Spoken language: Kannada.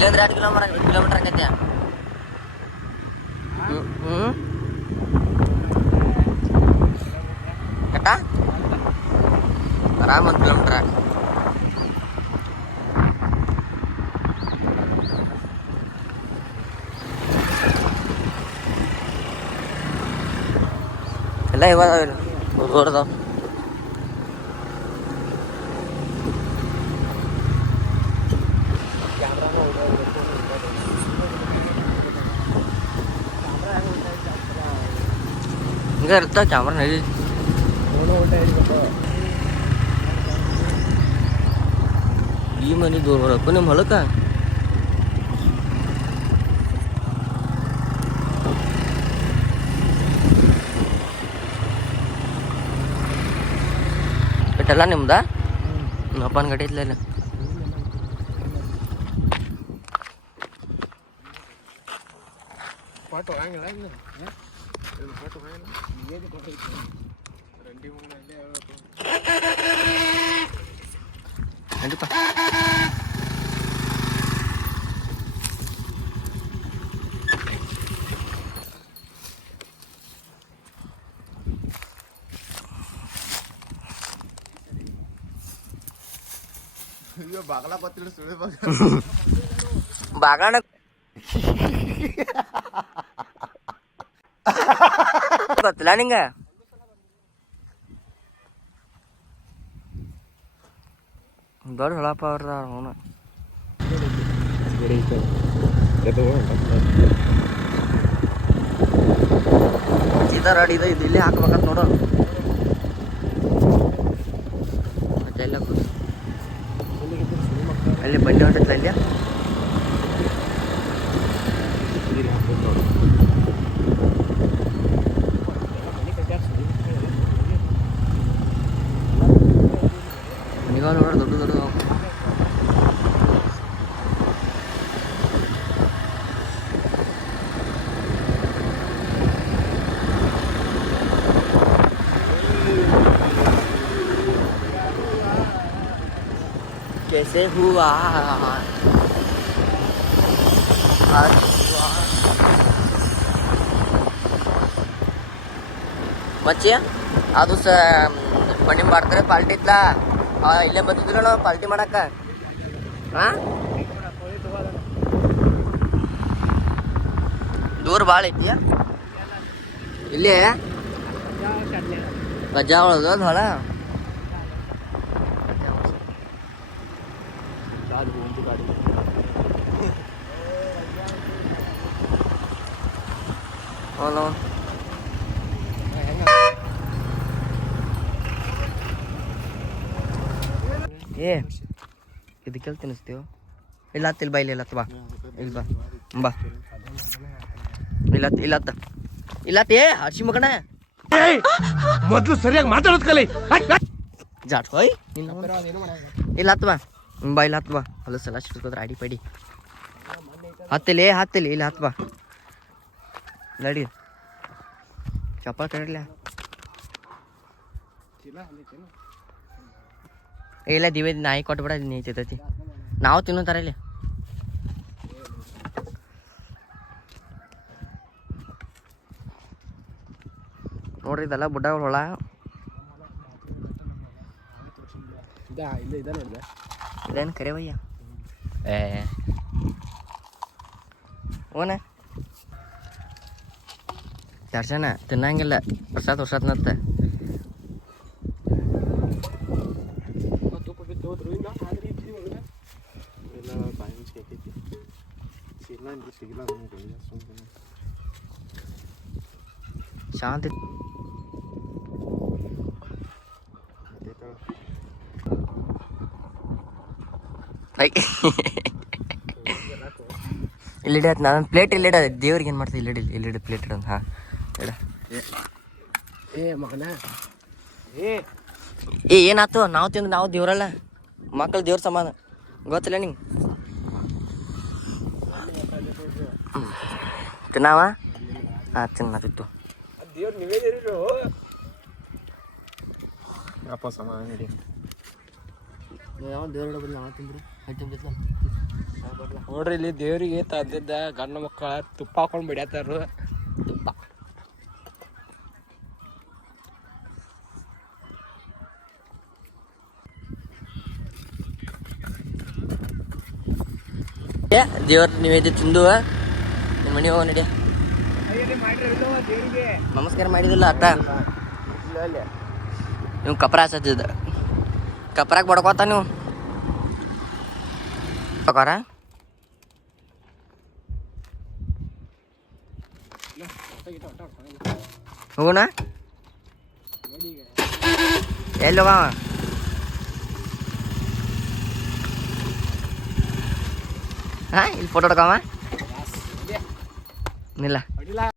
ಇಲ್ಲಂದ್ರೆ 2 ಕಿಲೋಮೀಟರ್ ಆಕೈತೆ. ಕಟ್ಟ ಆರಾಮ 1 ಕಿಲೋಮೀಟರ್. ಎಲ್ಲ ಇವಾಗ ರೋಡ್ದಾವ. ಹಿಂಗೆ ಇರ್ತಾವ ಕ್ಯಾಮ್ರಾ ನಡಿ. ಈ ಮನೆ ದೂರ ಬರಬೇಕು ನಿಮ್ಮ ಹೊಲಕ್ಕೆ. ಬಿಟ್ಟಲ್ಲ ನಿಮ್ದ ಅಪ್ಪನ ಗಡಿ ಇತ್ತಲ್ಲ. ನಡಿಪ ಬಾಗಲ ಗೊತ್ತಿಲ್ಲ ಸುಳಿ ಬಾಗಣ ಗೊತ್ತಿಲ್ಲ ನಿಂಗೆ. ದೊಡ್ಡ ಹೊಳಪ್ಪ ಅವ್ರದ ಅವನು ಸೀದಾ ರಾಡಿ ಇದು ಇಲ್ಲಿ ಹಾಕ್ಬೇಕಂತ ನೋಡು. ಮತ್ತೆ ಎಲ್ಲ ಅಲ್ಲಿ ಬಂಡಿ ಹೊಂಟೈತ್ಲ ಅಲ್ಲಿ. ಮನಿಗಾಲ ನೋಡ್ರಿ ದೊಡ್ಡ ದೊಡ್ಡ कैसे हुआ ಮಚ್ಚಿ ಅದು ಬನ್ನಿ ಮಾಡ್ತಾರೆ ಪಾಲ್ಟಿ ಇತ್ಲ. ಇಲ್ಲೇ ಬಂದಿದ್ರು ನಾವು ಪಾಲ್ಟಿ ಮಾಡಕ್ಕ. ದೂರ ಭಾಳ ಐತಿ ಇಲ್ಲಿ ಗಜ್ಜಾ ಒಳದು ಅದು ಹೊಳ. ಏ ಇದಕ್ಕೆಲ್ಲ ತಿನ್ನಿಸ್ತೀವಿ. ಇಲ್ಲ ಹತ್ತಿಲ್ಲ ಬಾ, ಇಲ್ಲಿ ಇಲ್ಲ ಬಾ, ಇಲ್ಲಿ ಬಾ ಬಾ ಇಲ್ಲತ್ತ ಇಲ್ಲತ್ತ. ಏ ಹರ್ಷಿ ಮಗಣ ಮೊದ್ಲು ಸರಿಯಾಗಿ ಮಾತಾಡೋದ್ ಕಲಿ. ಜಾಟ್ ಹೋಯ್ ಇಲ್ಲ ಹತ್ತು ಬಾ ಬಾ, ಇಲ್ಲ ಹತ್ತು ಬಾ. ಹೊಲಸು ಎಲ್ಲ ಸಿಡ್ಕೋದ್ರೆ ಅಡಿ ಪಡಿ ಹತ್ತಿಲ್ಲ ಇಲ್ಲಿ ಹತ್ತು ಬಾ. ನಡಿ ಚಪ್ಪ ಕಡಲ ಇಲ್ಲ ದಿವೇ ನಾಯಿ ಕೊಟ್ಬಿಡ ನೀತೈತಿ. ನಾವು ತಿನ್ನೋತಾರ ಇಲ್ಲಿ. ನೋಡ್ರಿ ಇದೆಲ್ಲ ಬುಡ್ಡಗಳು ಹೊಳ. ಇದೇನು ಕರೆವಯ್ಯ ಓನ ಚರ್ಚನ ತಿನ್ನಂಗಿಲ್ಲ. ವರ್ಷಾತ್ನತ್ತ ಶಾಂತಿ. ಇಲ್ಲಿಡಿ ಆಯ್ತು. ನಾನು ಪ್ಲೇಟ್ ಇಲ್ಲಿಡ ದೇವ್ರಿಗೆ ಏನು ಮಾಡ್ತೀವಿ. ಇಲ್ಲಿಡಿ ಪ್ಲೇಟ್ ಇಡೋದು. ಹಾಂ ಇಡ. ಮಗನ ಏನಾಯ್ತು? ನಾವು ತಿಂದು ನಾವು ದೇವ್ರಲ್ಲ, ಮಕ್ಕಳು ದೇವ್ರ ಸಮಾನ. ಗೊತ್ತಿಲ್ಲ ನಿಂಗೆ? ತಿನ್ನಾವ? ಹಾಂ ತಿನ್ನತ್ತಿತ್ತು. ದೇವ್ರ ನೀವೇ ಸಮಾನ ಯಾವ ದೇವ್ರ ಬರಲಿ ನಾವು ತಿಂದ್ರು ಹಟ್ಟಿಲ್ಲ ನೋಡ್ರಿ ಇಲ್ಲಿ ದೇವ್ರಿಗೆ ತಂದಿದ್ದ ಗಂಡ ಮಕ್ಕಳ ತುಪ್ಪ ಹಾಕೊಂಡು ಬಿಡ್ಯಾತಾರ. ತುಪ್ಪ ದೇವ್ರ ನೀವೇದಿ ತಿಂದು ನಿಮ್ಮ ಮನೆ ಹೋಗ ನಡಿಯ. ನಮಸ್ಕಾರ ಮಾಡಿದಿಲ್ಲ ಅತ್ತ ನೀವು ಕಪ್ರ ಹಚ್ಚತ್ತಿದ್ದ ಕಪ್ರಾಗ ಬಡ್ಕೋತ ನೀವು ಪ್ರಕಾರ ಹೋಗೋಣ ಎಲ್ಲಿ ಹೋಗ ಹಾಂ ಇಲ್ಲಿ ಫೋಟೋ ಹೊಡ್ಕವ ಇಲ್ಲ